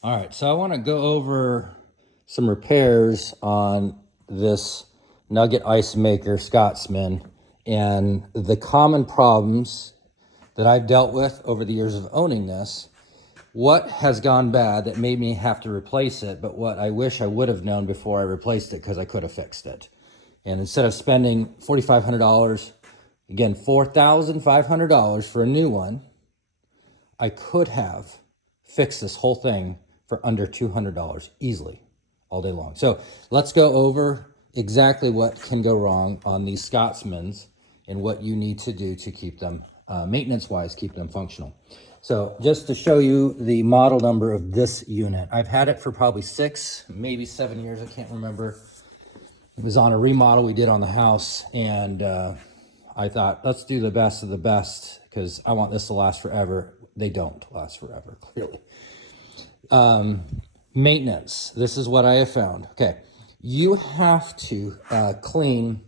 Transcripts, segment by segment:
All right, so I want to go over some repairs on this Nugget ice maker Scotsman and the common problems that I've dealt with over the years of owning this. What has gone bad that made me have to replace it, but what I wish I would have known before I replaced it because I could have fixed it. And instead of spending $4,500, again, $4,500 for a new one, I could have fixed this whole thing for under $200 easily all day long. So let's go over exactly what can go wrong on these Scotsmans and what you need to do to keep them, maintenance-wise, keep them functional. So just to show you the model number of this unit, I've had it for probably 6, maybe 7 years, I can't remember. It was on a remodel we did on the house, and I thought, let's do the best of the best because I want this to last forever. They don't last forever, clearly. Maintenance. This is what I have found. Okay, you have to clean.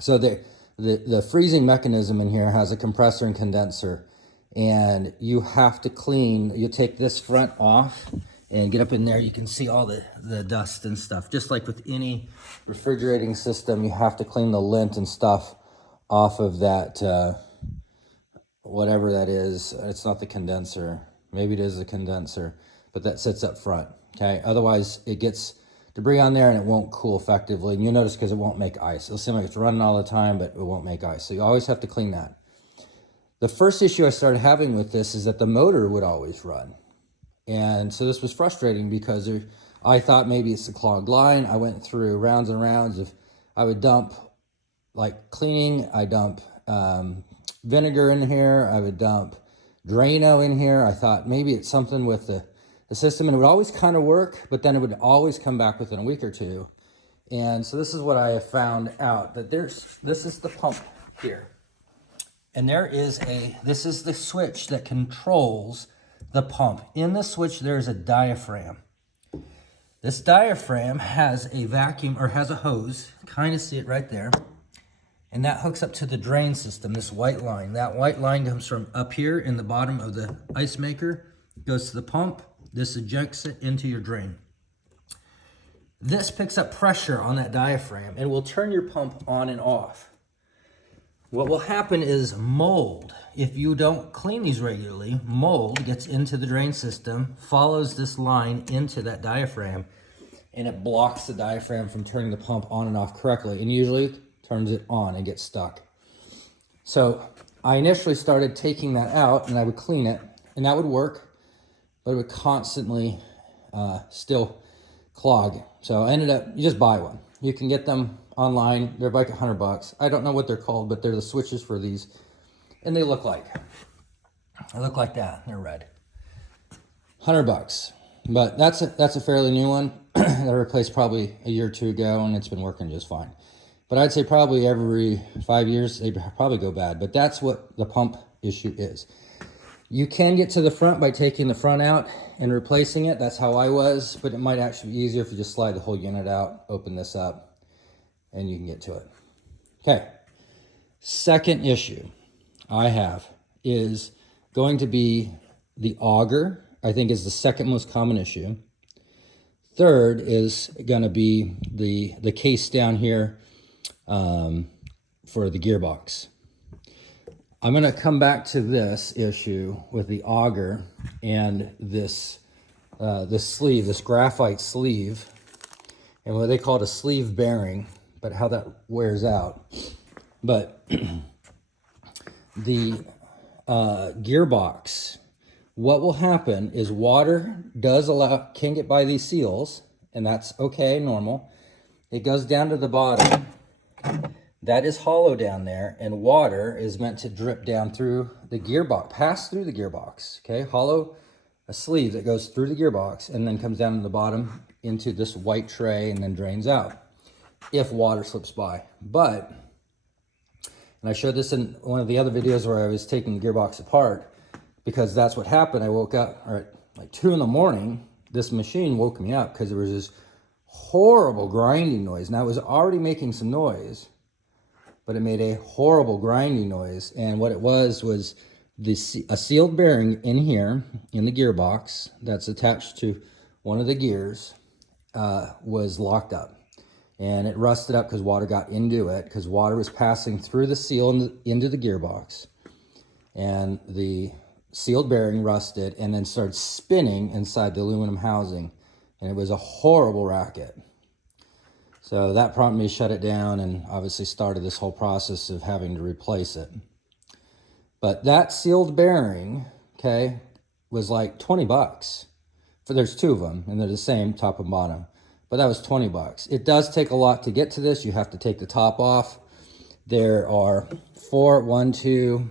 So the freezing mechanism in here has a compressor and condenser, and you have to clean. You take this front off and get up in there. You can see all the dust and stuff. Just like with any refrigerating system, you have to clean the lint and stuff off of that, whatever that is. It's not the condenser. Maybe it is the condenser, but that sits up front, okay? Otherwise, it gets debris on there and it won't cool effectively. And you'll notice because it won't make ice. It'll seem like it's running all the time, but it won't make ice. So you always have to clean that. The first issue I started having with this is that the motor would always run. And so this was frustrating because I thought maybe it's a clogged line. I went through rounds and rounds of, I would dump like cleaning, I dump vinegar in here, I would dump Drano in here. I thought maybe it's something with the system, and it would always kind of work, but then it would always come back within a week or two. And so this is what I have found out, that this is the pump here. And this is the switch that controls the pump. In the switch, there's a diaphragm. This diaphragm has a vacuum, or has a hose, kind of see it right there. And that hooks up to the drain system, this white line. That white line comes from up here in the bottom of the ice maker, goes to the pump. This ejects it into your drain. This picks up pressure on that diaphragm and will turn your pump on and off. What will happen is mold. If you don't clean these regularly, mold gets into the drain system, follows this line into that diaphragm, and it blocks the diaphragm from turning the pump on and off correctly. And usually turns it on and gets stuck. So I initially started taking that out and I would clean it, and that would work, but it would constantly still clog. So I ended up, you just buy one. You can get them online. They're like $100. I don't know what they're called, but they're the switches for these. And they look like that. They're red. $100. But that's a fairly new one that I replaced probably a year or two ago, and it's been working just fine. But I'd say probably every 5 years, they probably go bad. But that's what the pump issue is. You can get to the front by taking the front out and replacing it. That's how I was. But it might actually be easier if you just slide the whole unit out, open this up, and you can get to it. Okay. Second issue I have is going to be the auger. I think is the second most common issue. Third is going to be the case down here for the gearbox. I'm going to come back to this issue with the auger and this sleeve, this graphite sleeve, and what they call it a sleeve bearing, but how that wears out. But the gearbox, what will happen is water can get by these seals, and that's okay, normal. It goes down to the bottom. That is hollow down there, and water is meant to drip down through the gearbox, pass through the gearbox, okay? Hollow, a sleeve that goes through the gearbox and then comes down to the bottom into this white tray and then drains out if water slips by. But, and I showed this in one of the other videos where I was taking the gearbox apart, because that's what happened. I woke up at like 2 in the morning. This machine woke me up because there was this horrible grinding noise. Now, it was already making some noise, but it made a horrible grinding noise. And what it was a sealed bearing in here in the gearbox that's attached to one of the gears was locked up, and it rusted up because water got into it, because water was passing through the seal into the gearbox, and the sealed bearing rusted and then started spinning inside the aluminum housing, and it was a horrible racket. So that prompted me to shut it down, and obviously started this whole process of having to replace it. But that sealed bearing, okay, was like 20 bucks. There's two of them, and they're the same top and bottom. But that was 20 bucks. It does take a lot to get to this. You have to take the top off. There are 4, 1, 2,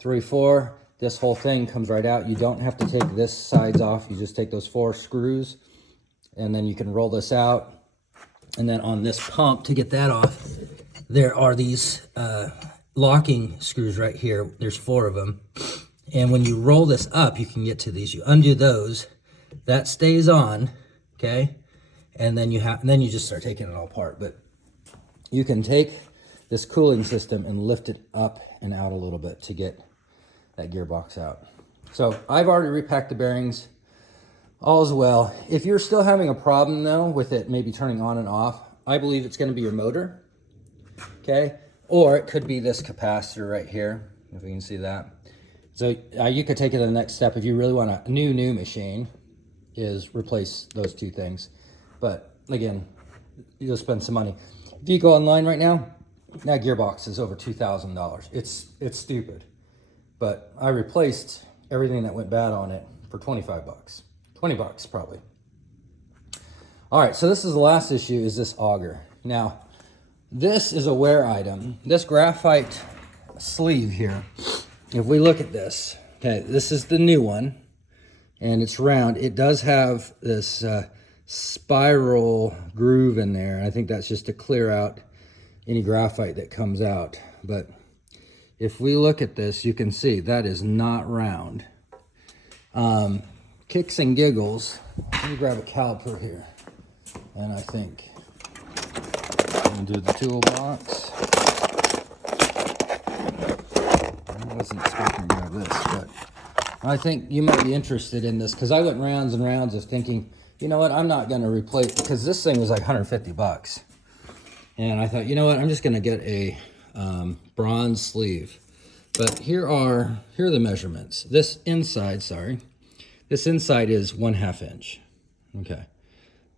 3, 4. This whole thing comes right out. You don't have to take this sides off. You just take those 4 screws, and then you can roll this out. And then on this pump, to get that off, there are these locking screws right here. There's 4 of them. And when you roll this up, you can get to these. You undo those. That stays on, okay? And then you just start taking it all apart. But you can take this cooling system and lift it up and out a little bit to get that gearbox out. So I've already repacked the bearings. All's well. If you're still having a problem though with it maybe turning on and off, I believe it's going to be your motor, okay? Or it could be this capacitor right here, if you can see that. So you could take it to the next step if you really want a new machine, is replace those 2 things. But again, you'll spend some money. If you go online right now, that gearbox is over $2,000. It's stupid. But I replaced everything that went bad on it for 25 bucks. 20 bucks probably. All right, so this is the last issue, is this auger. Now, this is a wear item. This graphite sleeve here, if we look at this, okay, this is the new one, and it's round. It does have this spiral groove in there. I think that's just to clear out any graphite that comes out. But if we look at this, you can see that is not round. Kicks and giggles, let me grab a caliper here, and I think I'm gonna do the toolbox. I wasn't expecting to grab this, but I think you might be interested in this, because I went rounds and rounds of thinking, you know what, I'm not going to replace, because this thing was like 150 bucks. And I thought, you know what, I'm just going to get a bronze sleeve. But here are the measurements. This inside is 1/2 inch. Okay,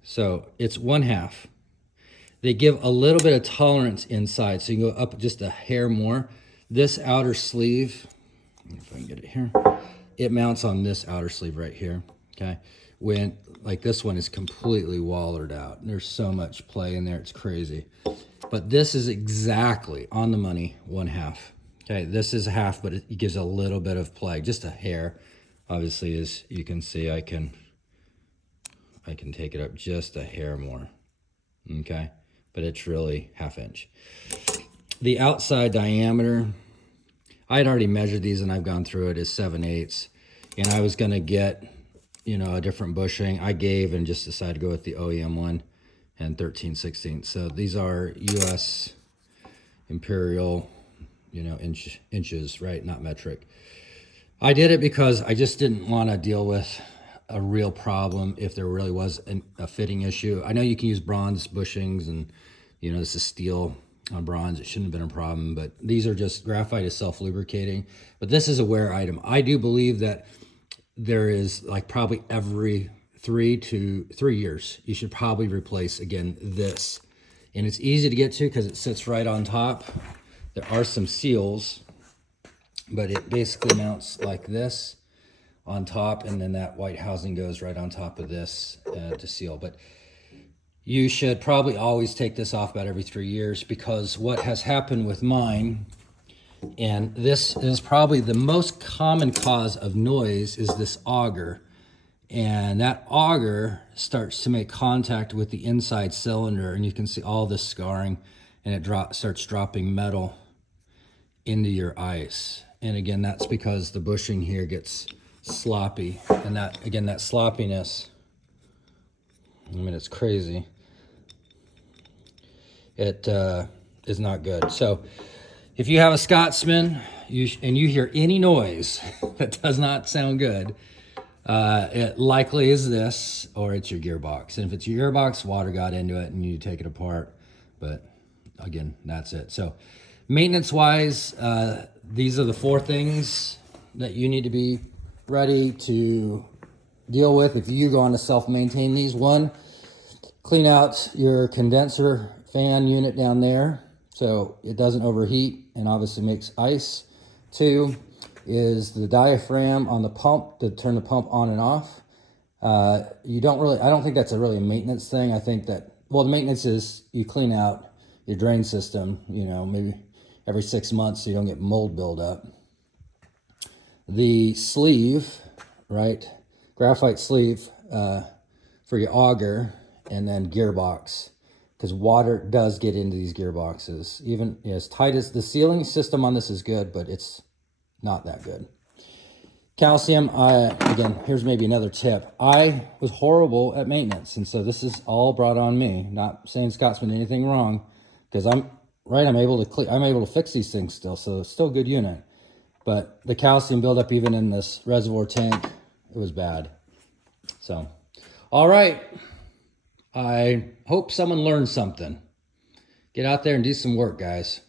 so it's 1/2. They give a little bit of tolerance inside, so you can go up just a hair more. This outer sleeve, if I can get it here, it mounts on this outer sleeve right here, okay? When, like, this one is completely wallered out. There's so much play in there, it's crazy. But this is exactly on the money, 1/2. Okay, this is 1/2, but it gives a little bit of play, just a hair. Obviously, as you can see, I can take it up just a hair more, okay? But it's really 1/2 inch. The outside diameter, I had already measured these and I've gone through it, is 7/8. And I was gonna get, you know, a different bushing. I gave and just decided to go with the OEM one and 13/16. So these are US imperial, you know, inches, right? Not metric. I did it because I just didn't want to deal with a real problem if there really was a fitting issue. I know you can use bronze bushings, and, you know, this is steel on bronze. It shouldn't have been a problem, but these are just, graphite is self-lubricating. But this is a wear item. I do believe that there is, like, probably every 3 years, you should probably replace, again, this. And it's easy to get to because it sits right on top. There are some seals, but it basically mounts like this on top, and then that white housing goes right on top of this to seal. But you should probably always take this off about every 3 years, because what has happened with mine, and this is probably the most common cause of noise, is this auger. And that auger starts to make contact with the inside cylinder, and you can see all this scarring, and it starts dropping metal into your ice. And again, that's because the bushing here gets sloppy. And that, again, that sloppiness, I mean, it's crazy. It is not good. So If you have a Scotsman and you hear any noise that does not sound good, it likely is this, or it's your gearbox. And if it's your gearbox, water got into it and you take it apart. But again, that's it. So maintenance wise, these are the 4 things that you need to be ready to deal with if you go on to self-maintain these. 1, clean out your condenser fan unit down there so it doesn't overheat and obviously makes ice. 2 is the diaphragm on the pump to turn the pump on and off. I don't think that's really a maintenance thing. I think that, well, the maintenance is you clean out your drain system, maybe every 6 months so you don't get mold buildup. The sleeve, right? Graphite sleeve for your auger, and then gearbox, because water does get into these gearboxes. Even as tight as the sealing system on this is good, but it's not that good. Calcium, again, here's maybe another tip. I was horrible at maintenance, and so this is all brought on me. Not saying Scotsman did anything wrong, because I'm able to fix these things still, so it's still a good unit. But the calcium buildup, even in this reservoir tank, it was bad. So, all right. I hope someone learned something. Get out there and do some work, guys.